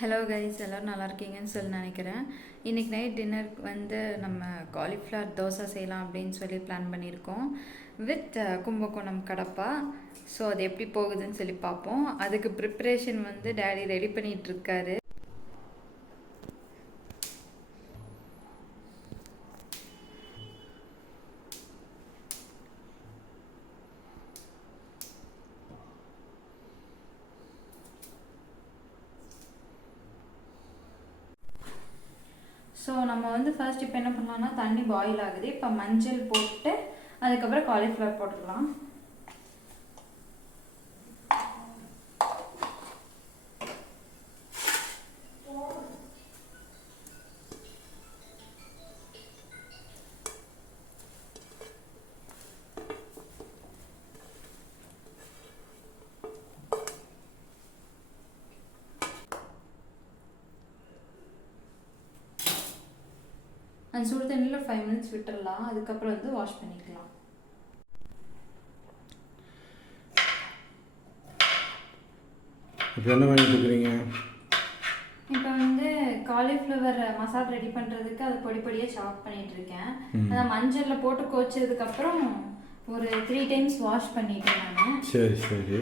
Hello guys, எல்லோரும் நல்லா இருக்கீங்கன்னு சொல்லி நினைக்கிறேன். இன்றைக்கி நைட் டின்னருக்கு வந்து நம்ம காலிஃப்ளவர் தோசை செய்யலாம் அப்படின்னு சொல்லி பிளான் பண்ணியிருக்கோம் வித் கும்பகோணம் கடப்பா. ஸோ அது எப்படி போகுதுன்னு சொல்லி பார்ப்போம். அதுக்கு ப்ரிப்ரேஷன் வந்து டேடி ரெடி பண்ணிகிட்ருக்காரு. ஸோ நம்ம வந்து ஃபர்ஸ்ட் இப்போ என்ன பண்ணலாம்னா, தண்ணி பாயில் ஆகுது. இப்போ மஞ்சள் போட்டு அதுக்கப்புறம் காலிஃப்ளவர் போட்டுக்கலாம். அந்த சுடு தண்ணியில் 5 மினிட்ஸ் விட்டுடலாம். அதுக்கப்புறம் வந்து வாஷ் பண்ணிக்கலாம். இப்போ என்ன பண்ணிட்டு இருக்கிறீங்க? இப்போ வந்து காலிஃப்ளவர் மசாலா ரெடி பண்ணுறதுக்கு அது பொடி பொடியாக சாப் பண்ணிட்டு இருக்கேன். அதை மஞ்சளில் போட்டு கோச்சதுக்கப்புறம் ஒரு 3 டைம்ஸ் வாஷ் பண்ணிட்டேன் நான். சரி சரி.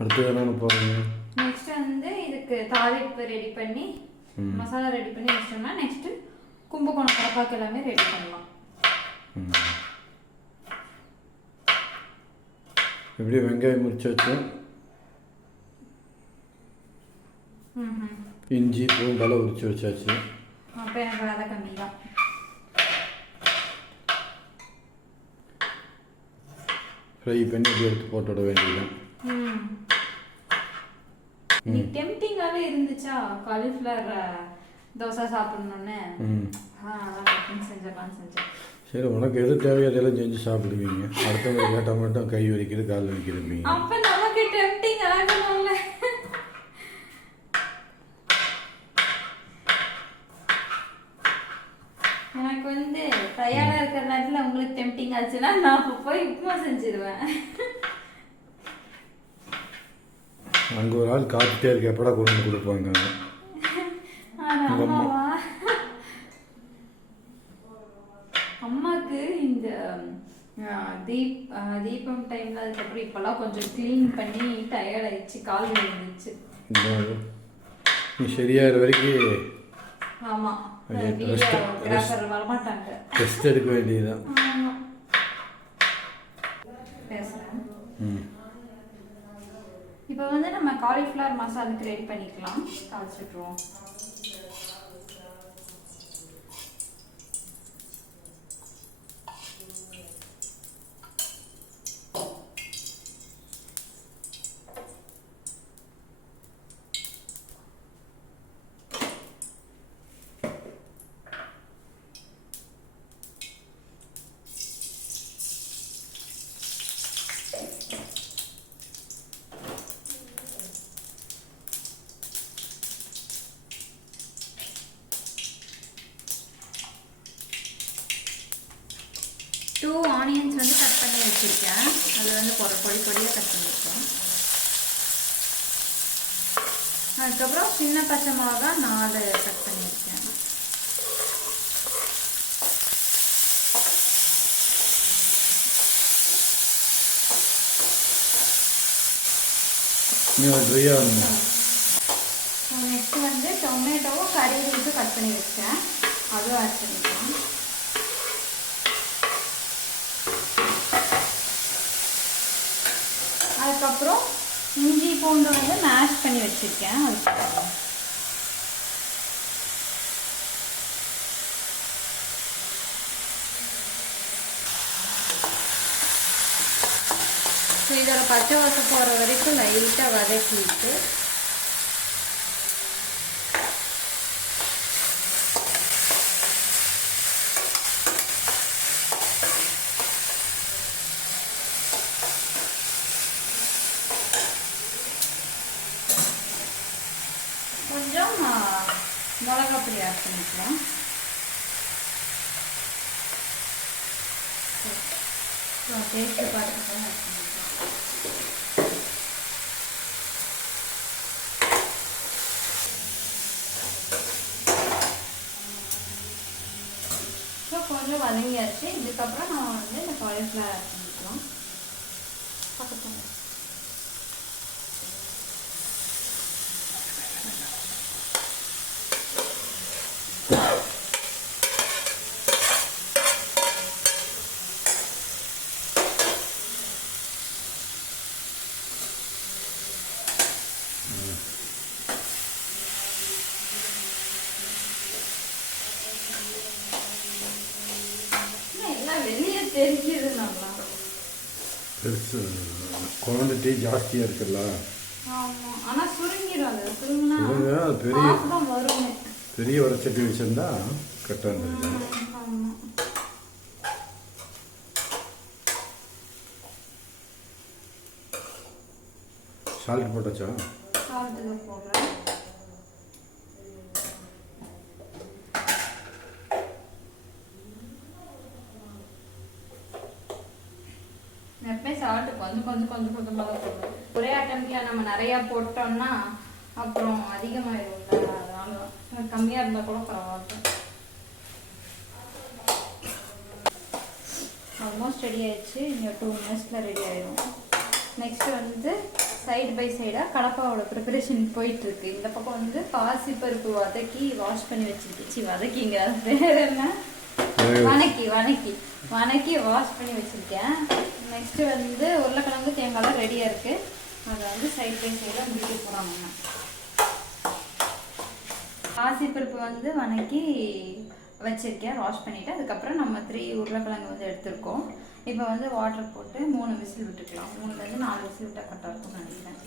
அடுத்தது என்ன போகிறீங்க? நெக்ஸ்ட் வந்து இதுக்கு தாளிப்பு ரெடி பண்ணி மசாலா ரெடி பண்ணி வச்சிட்டோம்னா நெக்ஸ்ட்டு கும்பகோணம் கடப்பாக்கு எல்லாமே ரெடி பண்ணலாம். எப்படி வெங்காயம் முறிச்சு வச்சு இஞ்சி பூண்டெல்லாம் உரிச்சு வச்சாச்சு. அப்போ எனக்கு வேலை கம்மி தான். ஃப்ரை பண்ணி இப்படி எடுத்து போட்டு விட வேண்டியது. டெம்டிங்காகவே இருந்துச்சா காலிஃப்ளவர் தோசை சாப்பிடணுன்னு. செஞ்சேன். சரி, உனக்கு எது தேவையோ அதெல்லாம் செஞ்சு சாப்பிடுவீங்க. அடுத்தவங்க கேட்டால் மட்டும் கை வலிக்கிறது கால் வலிக்கிறீங்க. அப்போ நமக்கு டெம்டிங் ஆகணும்ல. எனக்கு வந்து டயர்டாக இருக்கிற நேரத்தில் உங்களுக்கு டெம்டிங் ஆச்சுன்னா நான் இப்போ போய் உப்புமா செஞ்சிருவேன். அங்கே ஒரு ஆள் காத்துட்டே இருக்க எப்படா கொண்டு வந்து கொடுப்பாங்க. அம்மாவுக்கு இந்த தீபம் டைம்ல அதுக்கப்புறம் இப்பெல்லாம் கொஞ்சம் கிளீன் பண்ணி டயர்ட் ஆயிடுச்சு, கால் இருந்துச்சு. நீ சரியாகிற வரைக்கும் ஆமா வரமாட்டாங்க, ரெஸ்ட் எடுக்க வேண்டியதுதான். பேசுறேன். இப்போ வந்து நம்ம காலிஃப்ளவர் மசாலுக்கு ரெடி பண்ணிக்கலாம். தாளிச்சுட்டுருவோம். டூ ஆனியன்ஸ் வந்து கட் பண்ணி வச்சுருக்கேன். அது வந்து பொடி பொடியாக கட் பண்ணியிருக்கேன். அதுக்கப்புறம் சின்ன பச்சை மிளகா 4 கட் பண்ணியிருக்கேன். நெக்ஸ்ட் வந்து டொமேட்டோவும் கறி லீஃபும் கட் பண்ணி வச்சேன். அதுவும் ஆட் பண்ணிக்கலாம். அதுக்கப்புறம் இஞ்சி பூண்டு வந்து மேஷ் பண்ணி வச்சுருக்கேன். அதுக்கப்புறம் ஸோ இதோட பச்சை வாசம் போகிற வரைக்கும் லைட்டாக வதக்கிட்டு கொஞ்சம் மிளகாப்பொடி ஆட் பண்ணிக்கலாம். டேஸ்ட்டு பார்த்துட்டு ஆட் பண்ணிக்கலாம். கொஞ்சம் வதங்கியாச்சு. இதுக்கப்புறம் நம்ம வந்து இந்த காலிஃப்ளவர் ஆட் பண்ணிக்கலாம். பக்கத்தில் எல்லாம் வெளியே தெரிஞ்சது நல்லா. பெருசு குவான்டிட்டி ஜாஸ்தியாக இருக்குல்ல. ஆமாம், ஆனால் சுருங்கிடும். அது சுருங்கினா அது பெரிய தான் வரும். பெரிய வடச்சட்டி வச்சுருந்தா கரெக்டாக இருந்தது. ஆமாம், சால்ட் போட்டாச்சா? சால்ட்டு போடுறேன். எப்பவுமே சால்ட்டு கொஞ்சமாக தான் போடுவோம். ஒரே அட்டம்ப்டில் நம்ம நிறையா போட்டோம்னா அப்புறம் அதிகமாகிடும்ல, அதனால கம்மியாக இருந்தால் கூட பரவாயில்ல. ஆல்மோஸ்ட் ரெடி ஆயிடுச்சு. இன்னும் 2 மினிட்ஸில் ரெடி ஆயிடும். நெக்ஸ்ட்டு வந்து சைடு பை சைடாக கடப்பாவோட ப்ரிப்பரேஷன் போயிட்டுருக்கு. இந்த பக்கம் வந்து பாசிப்பருப்பு வதக்கி வாஷ் பண்ணி வச்சுருக்கேன். வதக்கிங்க, அது பேர் என்ன, வணக்கி வாஷ் பண்ணி வச்சுருக்கேன். நெக்ஸ்ட்டு வந்து உருளைக்கிழங்கு தேங்காய்லாம் ரெடியாக இருக்குது. அதை வந்து சைடு பை சைடாக முடிக்க போகிறாங்க. பாசிப்பருப்பு வந்து வணக்கி வச்சுருக்கேன், வாஷ் பண்ணிவிட்டு. அதுக்கப்புறம் நம்ம 3 உருளைக்கிழங்கு வந்து எடுத்துருக்கோம். இப்போ வந்து வாட்டர் போட்டு 3 விசில் விட்டுக்கலாம். 3லேருந்து 4 விசில் விட்டால் கரெக்டாக இருக்கும்னு நினைக்கிறேன்.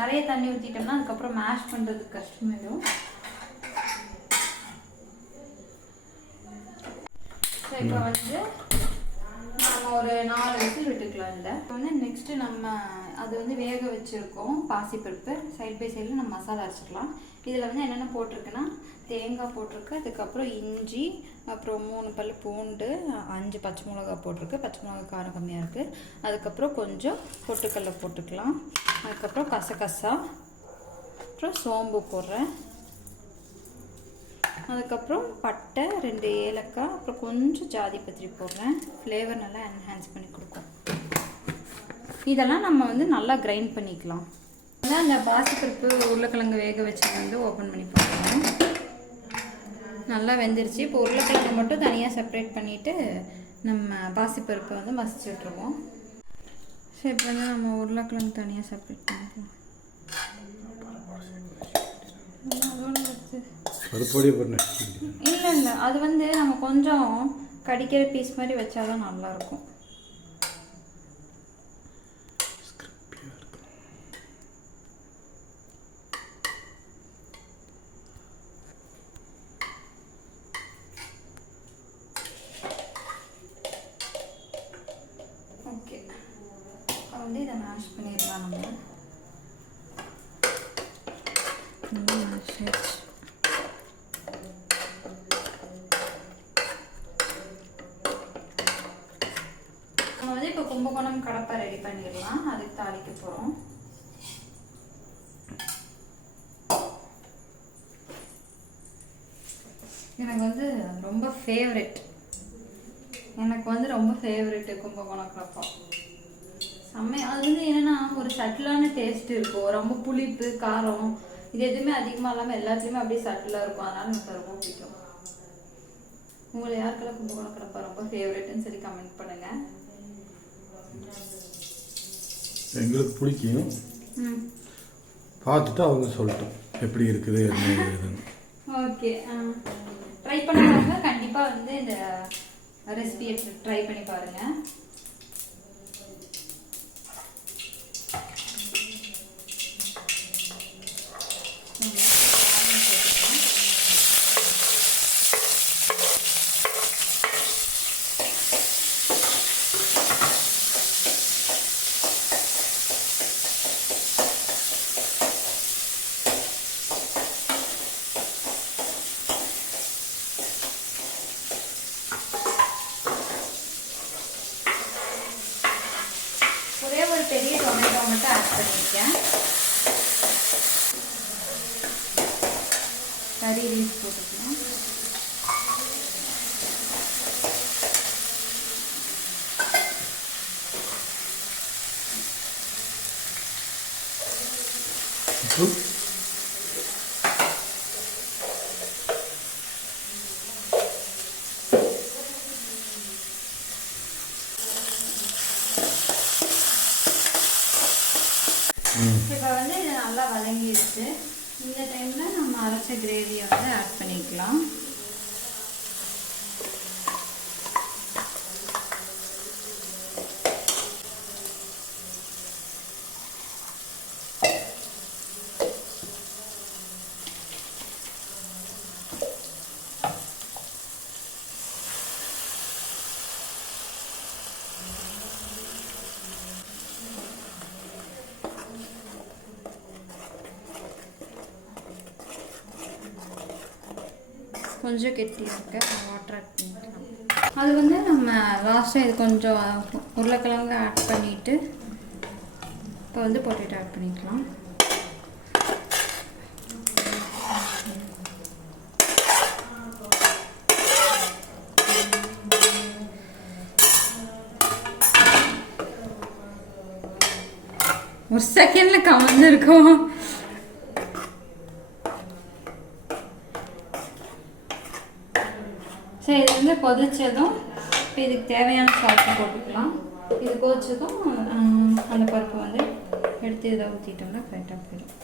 நிறைய தண்ணி ஊற்றிட்டோம்னா அதுக்கப்புறம் மேஷ் பண்ணுறதுக்கு கஷ்டமாயிடும். ஸோ இப்போ வந்து நம்ம ஒரு 4 விசில் விட்டுக்கலாம். இல்லை இப்போ வந்து நெக்ஸ்ட்டு நம்ம அது வந்து வேக வச்சுருக்கோம் பாசிப்பருப்பு. சைட் பை சைடில் நம்ம மசாலா அரைச்சிக்கலாம். இதில் வந்து என்னென்ன போட்டிருக்குன்னா தேங்காய் போட்டிருக்கு, அதுக்கப்புறம் இஞ்சி, அப்புறம் 3 பல் பூண்டு, 5 பச்சை மிளகா போட்டிருக்கு. பச்சை மிளகா காரம் கம்மியாக இருக்குது. அதுக்கப்புறம் கொஞ்சம் பொட்டுக்கடலை போட்டுக்கலாம். அதுக்கப்புறம் கசகசா, அப்புறம் சோம்பு போடுறேன். அதுக்கப்புறம் பட்டை, 2 ஏலக்காய், அப்புறம் கொஞ்சம் ஜாதி பத்திரி போடுறேன். ஃப்ளேவர் நல்லா என்ஹான்ஸ் பண்ணி கொடுக்கும். இதெல்லாம் நம்ம வந்து நல்லா கிரைண்ட் பண்ணிக்கலாம். அதான் அந்த பாசிப்பருப்பு உருளைக்கிழங்கு வேக வச்சு வந்து ஓப்பன் பண்ணி பார்க்கலாம். நல்லா வெந்துருச்சு. இப்போ உருளைக்கிழங்கு மட்டும் தனியாக செப்பரேட் பண்ணிவிட்டு நம்ம பாசிப்பருப்பை வந்து மசிச்சு விட்ருவோம். ஸோ இப்போ வந்து நம்ம உருளைக்கிழங்கு தனியாக செப்பரேட் பண்ணிக்கலாம். இல்லை அது வந்து நம்ம கொஞ்சம் கடிக்கிற பீஸ் மாதிரி வச்சாதான் நல்லாயிருக்கும். ஓகே, வந்து இதை மேஷ் பண்ணிடலாம். நம்ம மேஷ் ஆயிடுச்சு. நம்ம வந்து இப்போ கும்பகோணம் கடப்பை ரெடி பண்ணிடலாம். அதுக்கு தாளிக்க போகிறோம். எனக்கு வந்து ரொம்ப ஃபேவரெட் கும்பகோணம் கடப்பா. செம்மையாக அது வந்து என்னென்னா ஒரு சட்டிலான டேஸ்ட் இருக்கும். ரொம்ப புளிப்பு காரம் இது எதுவுமே அதிகமாக இல்லாமல் எல்லாத்துலேயுமே அப்படியே சட்டிலாக இருக்கும். அதனால எனக்கு ரொம்ப பிடிக்கும். உங்களை யாருக்கெல்லாம் கும்பகோணம் கடப்பா ரொம்ப ஃபேவரெட்னு சொல்லி கமெண்ட் பண்ணுங்கள். எங்களுக்கு பிடிக்கும். பார்த்துட்டு அவங்க சொல்லட்டும் எப்படி இருக்குது என்ன இருக்குதுன்னு. ஓகே, ட்ரை பண்ணுவாங்க. கண்டிப்பாக வந்து இந்த ரெசிபியை ட்ரை பண்ணி பாருங்கள். ஒரே ஒரு பெரிய டொமேட்டோ மட்டும் ஆட் பண்ணியிருக்கேன். கறி லீவ்ஸ் போட்டுக்கலாம். உப்பு இப்போ வந்து இது நல்லா வதங்கிடுச்சு. இந்த டைமில் நம்ம அரைச்ச கிரேவியை வந்து ஆட் பண்ணிக்கலாம். கொஞ்சம் கெட்டியாக இருக்க வாட்டர் ஆட் பண்ணிக்கலாம். அது வந்து நம்ம லாஸ்ட்டாக இது கொஞ்சம் உருளைக்கிழங்கு ஆட் பண்ணிவிட்டு இப்போ வந்து பொட்டேட்டோ ஆட் பண்ணிக்கலாம். ஒரு செகண்டில் கமர்ந்துருக்கும். சரி, இது வந்து கொதிச்சதும் இப்போ இதுக்கு தேவையான சால்ட்டு போட்டுக்கலாம். இது கொதிச்சதும் அந்த பருப்பு வந்து எடுத்து இதை ஊற்றிட்டோம்னா கரெக்டாக போயிடும்.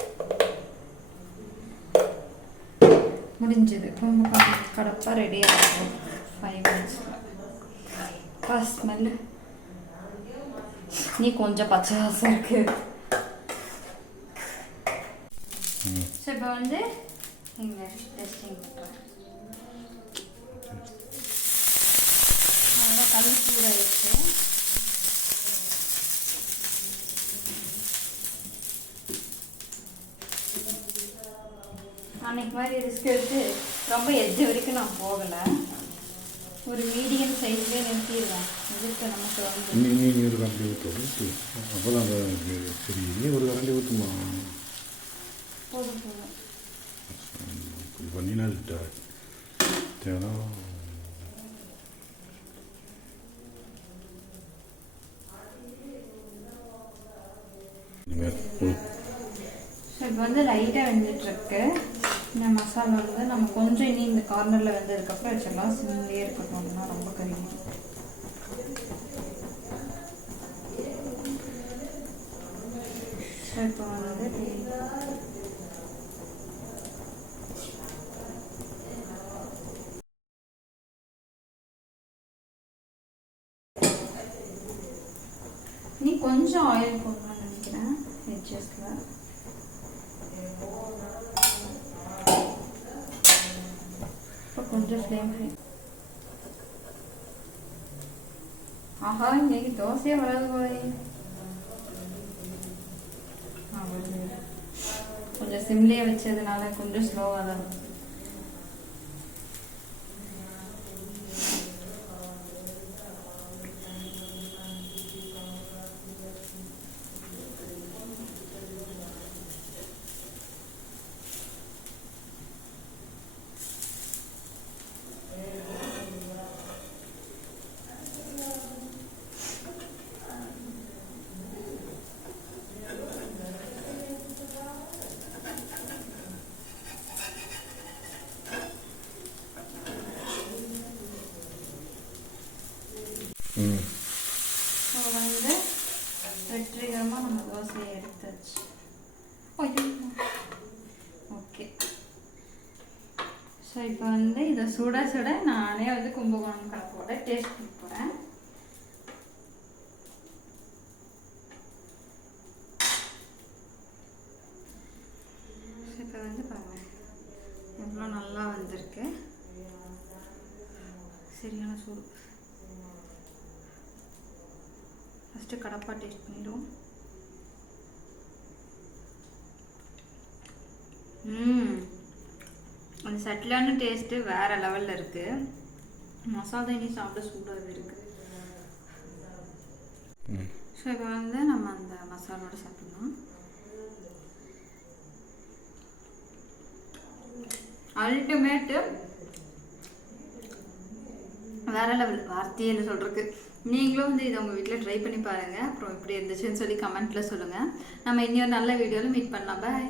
முடிஞ்சது. ரொம்ப கடப்பாக ரெடியாக இருக்கும் 5 மினிட்ஸில். ஃபர்ஸ்ட் ஸ்மெல்லு நீ கொஞ்சம் பச்சை வாசம் இருக்கு. ஸோ இப்போ வந்து இங்கே டெஸ்டிங் பண்ணுறேன். கல் சூடாயிடுச்சு. அன்னைக்கு மாதிரி ரிஸ்க் எடுத்து ரொம்ப எட்ஜ் வரைக்கும் நான் போகலை. ஒரு மீடியம் சைஸ்லேயே நிறுத்திடுவேன். எதுக்கு நமக்கு வந்து நீ ஒரு கரண்டி ஊற்று. அப்போ தான் சரி. நீ ஒரு கரண்டி ஊற்றுமா? போதும் போதும். இப்படி பண்ணினா தேவை. ஸோ இப்போ வந்து லைட்டாக வெந்துட்டுருக்கு. இந்த மசாலா வந்து நம்ம கொஞ்சம் இனி இந்த கார்னரில் வெந்ததுக்கப்புறம் வச்சிடலாம். சிம்லேயே இருக்கட்டும், அப்படின்னா ரொம்ப கருகிடும். ஸோ இப்போ வந்து இனி கொஞ்சம் ஆயில் போடணும்னு நினைக்கிறேன் எட்ஜஸில். இப்போ கொஞ்சம் ஃப்ளேம் ஹை. ஆஹா, இன்னைக்கு தோசையே வராது போய். கொஞ்சம் சிம்லேயே வச்சதுனால கொஞ்சம் ஸ்லோவாக தான். வந்து வெற்றிகரமாக நம்ம தோசையை எடுத்தாச்சு. ஓகே. ஸோ இப்போ வந்து இதை சுட சுட நானே வந்து கும்பகோணம் கலப்போட டேஸ்ட் பண்ண போகிறேன். இப்போ வந்து பாருங்கள் எவ்வளோ நல்லா வந்திருக்கு. சரியான சூடு. ஃபஸ்ட்டு கடப்பா டேஸ்ட் பண்ணிடுவோம். அந்த சட்டிலான டேஸ்ட்டு வேறு லெவலில் இருக்குது. மசாலா இனி சாப்பிட சூடாகவே இருக்குது. ஸோ இப்போ வந்து நம்ம அந்த மசாலோட சாப்பிடலாம். அல்டிமேட்டு. வேறு லெவல் வார்த்தையே இல்லை சொல்கிறதுக்கு. நீங்களும் வந்து இதை உங்கள் வீட்டில் ட்ரை பண்ணி பாருங்கள். அப்புறம் இப்படி இருந்துச்சுன்னு சொல்லி கமெண்ட்டில் சொல்லுங்கள். நம்ம இன்னொரு நல்ல வீடியோவில் மீட் பண்ணலாம். பாய்.